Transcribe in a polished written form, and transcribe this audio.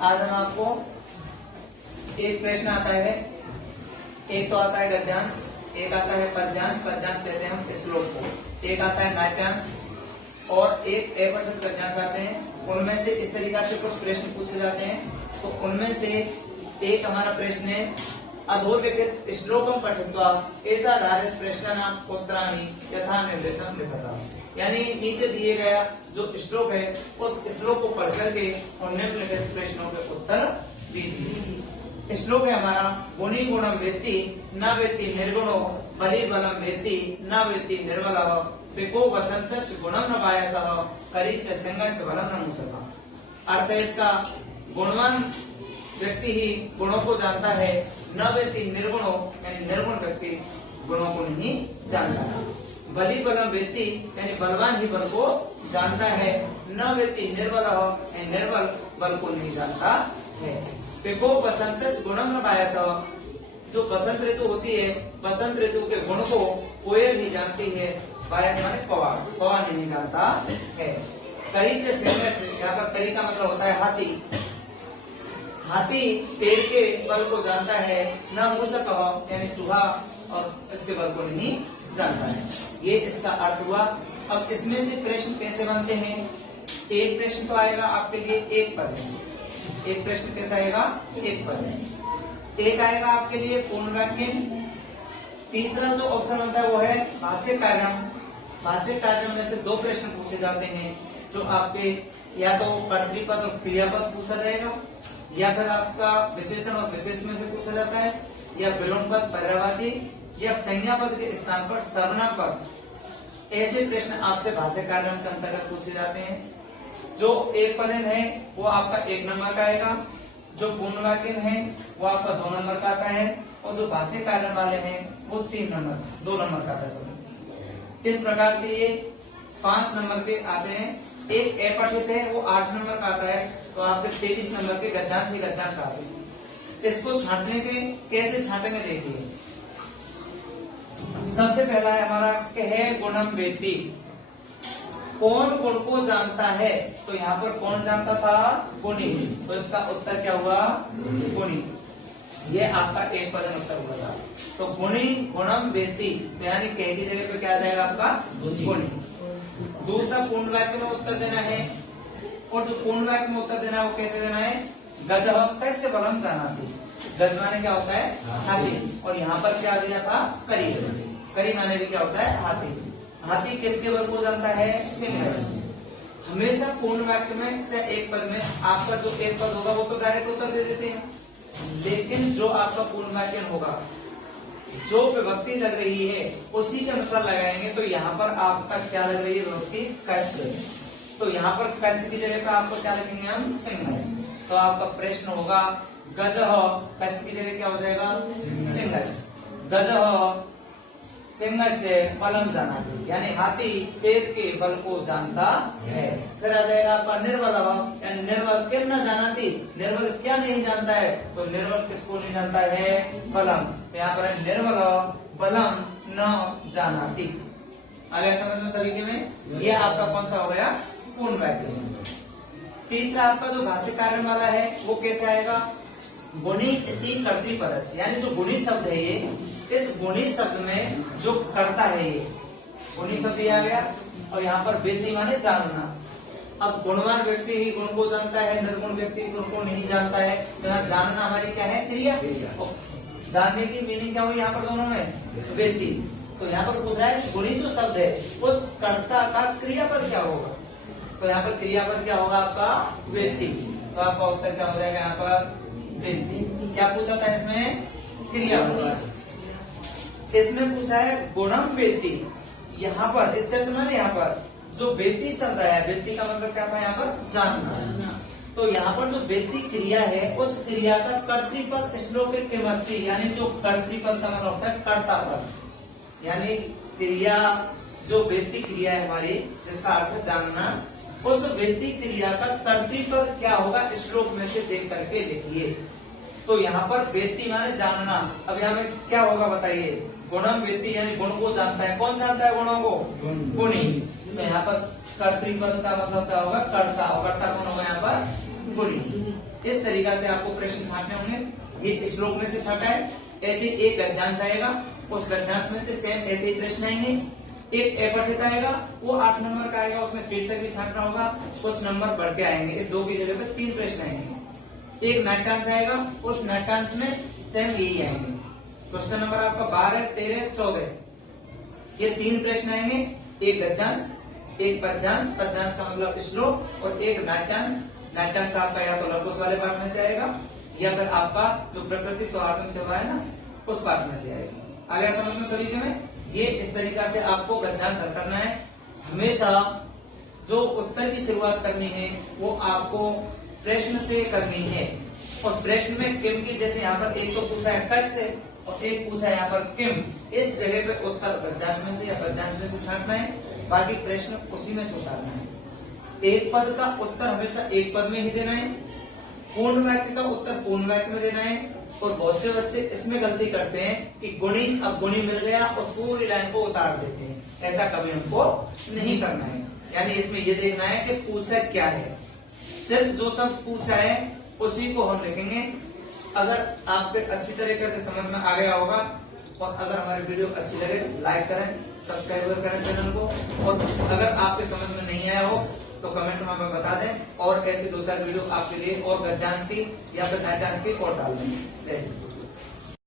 आज हम आपको एक प्रश्न आता है, एक तो आता है गद्यांश, एक आता है पद्यांश। पद्यांश कहते हैं हम श्लोक को, एक आता है नाट्यांश और एक अपठित गद्यांश आते हैं। उनमें से इस तरीका से कुछ प्रश्न पूछे जाते हैं। तो उनमें से एक हमारा प्रश्न है, अधोलिखित श्लोकम पठित्वा एताधारित प्रश्नानां उत्तराणि यथा निर्देशम लिखता। यानी नीचे दिए गया जो श्लोक है उस श्लोक को पढ़ करके और निम्नलिखित प्रश्नों के उत्तर दीजिए। श्लोक है हमारा, गुणी गुणम वेत्ति न वेत्ति निर्गुणो बलि बलम वेत्ति न वेत्ति निर्बलः पिको वसंतस्य गुणम न पायसः करिच सिंहस्य बलम न मूसकः। अर्थ है इसका, गुणवान व्यक्ति ही गुणों को जानता है, न व्यक्ति निर्गुणों यानी निर्गुण व्यक्ति गुणों को नहीं जानता है। बलि बलम व्यक्ति यानी बलवान ही बल को जानता है, न व्यक्ति निर्बल यानी निर्बल बल को नहीं जानता है। देखो बसंत गुणम न पायसः, जो बसंत ऋतु होती है बसंत ऋतु के गुण को कोयल ही जानती है, पायस माने कौवा, कौवा नहीं जानता है। करी से यहाँ पर करी का मतलब होता है हाथी, हाथी शेर के बल को जानता है, न मूसक यानी चूहा और इसके बल को नहीं जानता है। ये इसका अर्थ हुआ। अब इसमें से प्रश्न कैसे बनते हैं? एक प्रश्न तो आएगा आपके लिए एक पद में, एक प्रश्न कैसा आएगा? एक पद में। एक आएगा आपके लिए पूर्ण वाक्य। तीसरा जो ऑप्शन बनता है वो है भाष्य कार्यम। भाष्य कार्यम में से दो प्रश्न पूछे जाते हैं, जो आपके या तो कर्तृपद और क्रियापद पूछा जाएगा, या फिर आपका विशेषण और विशेष में से पूछा जाता है, या विलोम पद पर्यायवाची, या संज्ञा पद के स्थान पर सर्वनाम पद। ऐसे प्रश्न आपसे भाष्य कार्यम के अंतर्गत पूछे जाते हैं। जो एक पदन है वो आपका 1 नंबर का आएगा, जो पूर्ण वाक्य है वो आपका 2 नंबर का आता है, और जो भाष्य कारण वाले हैं वो 2 नंबर का आता है। इस प्रकार से ये 5 नंबर के आते हैं। एक अपठित है वो 8 नंबर का आता है, तो आपके 23 नंबर के गद्यांश ही गद्यांश आते हैं। इसको छांटने के कैसे छांटेंगे देखिए। सबसे पहला है हमारा है गुणम वेत्ति, कौन गुण को जानता है? तो यहाँ पर कौन जानता था? गुणी। तो इसका उत्तर क्या हुआ? गुणी। ये आपका एक पद उत्तर हुआ था। तो गुणी गुणम वेत्ति यानी कह की जगह पे क्या आ जाएगा आपका? गुणी। दूसरा पूर्ण वाक्य में उत्तर देना है, और जो पूर्ण वाक्य में उत्तर देना है वो कैसे देना है? गजः कैसे बलम जानाति। गज माने क्या होता है? हाथी। और यहाँ पर क्या दिया था? करी। करी माने भी क्या होता है? हाथी। हाथी किसके बल को जानता है? सिंह। हमेशा पूर्ण वाक्य में चाहे एक पद में आपका जो एक पद होगा वो तो डायरेक्ट उत्तर दे देते हैं, लेकिन जो आपका पूर्ण वाक्य होगा जो विभक्ति लग रही है उसी के अनुसार लगाएंगे। तो यहाँ पर आपका क्या लग रही है विभक्ति? कस्य। तो यहाँ पर कस्य की जगह पर आपको क्या लिखेंगे हम? सिंह। तो आपका प्रश्न होगा गजः, कस्य की जगह क्या हो जाएगा? सिंह। गजः सिंह से बलम जानाति, यानी हाथी शेर के बल को जानता है। फिर आ जाएगा आपका निर्बल, यानी निर्बल क्यों न जानाति, निर्बल क्या नहीं जानता है? तो निर्बल किसको नहीं जानता है? बलम। तो यहाँ पर है निर्बल बलम न जानाति। आ गया समझ में सभी के में? ये आपका कौन सा हो गया? पूर्ण वाक्य। तीसरा आपका जो भाष्य कारण वाला है वो कैसे आएगा? गुणी इति कर्तृपदस्य, यानी जो गुणी शब्द है ये, इस गुणी शब्द में जो करता है ये गुणी शब्द आ गया, और यहाँ पर वेत्ति माने जानना। अब गुणवान व्यक्ति ही गुण को जानता है, निर्गुण व्यक्ति गुण को नहीं जानता है। तो यहाँ जानना हमारी क्या है? क्रिया। जानने की मीनिंग क्या हुई यहाँ पर दोनों में? वेत्ति। तो यहाँ पर पूछ रहा है गुणी जो शब्द है उस कर्ता का क्रियापद क्या होगा? तो यहाँ पर क्रियापद क्या होगा आपका? वेत्ति। तो आपका उत्तर क्या हो जाएगा यहाँ पर? वेत्ति। क्या पूछा था इसमें? क्रियापद। इसमें पूछा है गुणम वेत्ति। यहाँ पर इत्यर्थ माने यहाँ पर जो वेत्ति शब्द है, वेत्ति का मतलब क्या था यहाँ पर? जानना। तो यहाँ पर जो वेत्ति क्रिया है उस क्रिया का कर्तृपद श्लोक के मस्ती, यानी जो कर्तृपद का मतलब होता है कर्तापद, यानी क्रिया जो वेत्ति क्रिया है हमारी जिसका अर्थ जानना, उस वेत्ति क्रिया का कर्तृपद क्या होगा? श्लोक में से देख करके देखिए। तो यहाँ पर वेत्ति माने जानना। अब यहाँ में क्या होगा बताइए? गुणम वेत्ति यानी गुण को जानता है। कौन जानता है गुणों को? गुणी। तो यहाँ पर कर्तृपद का मतलब क्या होगा? कर्ता। और कर्ता कौन होगा यहाँ पर? गुणी। इस तरीका से आपको प्रश्न छांटने होंगे। ये श्लोक में से छाटा है, ऐसे एक गद्यांश आएगा, उस गद्यांश में सेम ऐसे ही प्रश्न आएंगे। एक अपठित आएगा, वो 8 नंबर का आएगा, उसमें शीर्षक भी छांटना होगा, कुछ नंबर बढ़ के आएंगे। इस 2 की जगह पे 3 प्रश्न आएंगे। एक नाट्यांश आएगा, उस नाट्यांश में सेम यही आएंगे। क्वेश्चन नंबर आपका 12, 13, 14, ये 3 प्रश्न आएंगे। एक गद्यांश, एक पद्यांश, पद्यांश का मतलब श्लोक, और एक नाट्यांश। नाट्यांश आपका या तो लघुस वाले पाठ में से आएगा, या फिर आपका जो प्रकृति सौहार्द सेवा है ना, उस पाठ में से आएगा। आ गया समझ में सभी के में? ये इस तरीका से आपको गद्यांश हल करना है। हमेशा जो उत्तर की शुरुआत करनी है वो आपको प्रश्न से करनी है, और प्रश्न में किम की, जैसे यहाँ पर एक तो पूछा है कस से और एक पूछा है यहाँ पर किम, इस जगह पे उत्तर गद्यांश में से या पद्यांश में से छांटना है, बाकी प्रश्न उसी में से उतारना है। एक पद का उत्तर हमेशा एक पद में ही देना है, पूर्ण वाक्य का उत्तर पूर्ण वाक्य में देना है। और बहुत से बच्चे इसमें गलती करते हैं कि गुणी, अब गुणी मिल गया और पूरी लाइन को उतार देते हैं। ऐसा कभी हमको नहीं करना है। यानी इसमें ये देखना है कि पूछा क्या है, सिर्फ जो सब पूछा है उसी को हम लिखेंगे। अगर आपको अच्छी तरीके से समझ में आ गया होगा, और अगर हमारी वीडियो अच्छी लगे लाइक करें, सब्सक्राइब करें चैनल को, और अगर आपके समझ में नहीं आया हो तो कमेंट में हमें बता दें, और ऐसे 2-4 वीडियो आपके लिए और गद्यांश की या फिर नाट्यांश की और डाल देंगे। जय हिंद।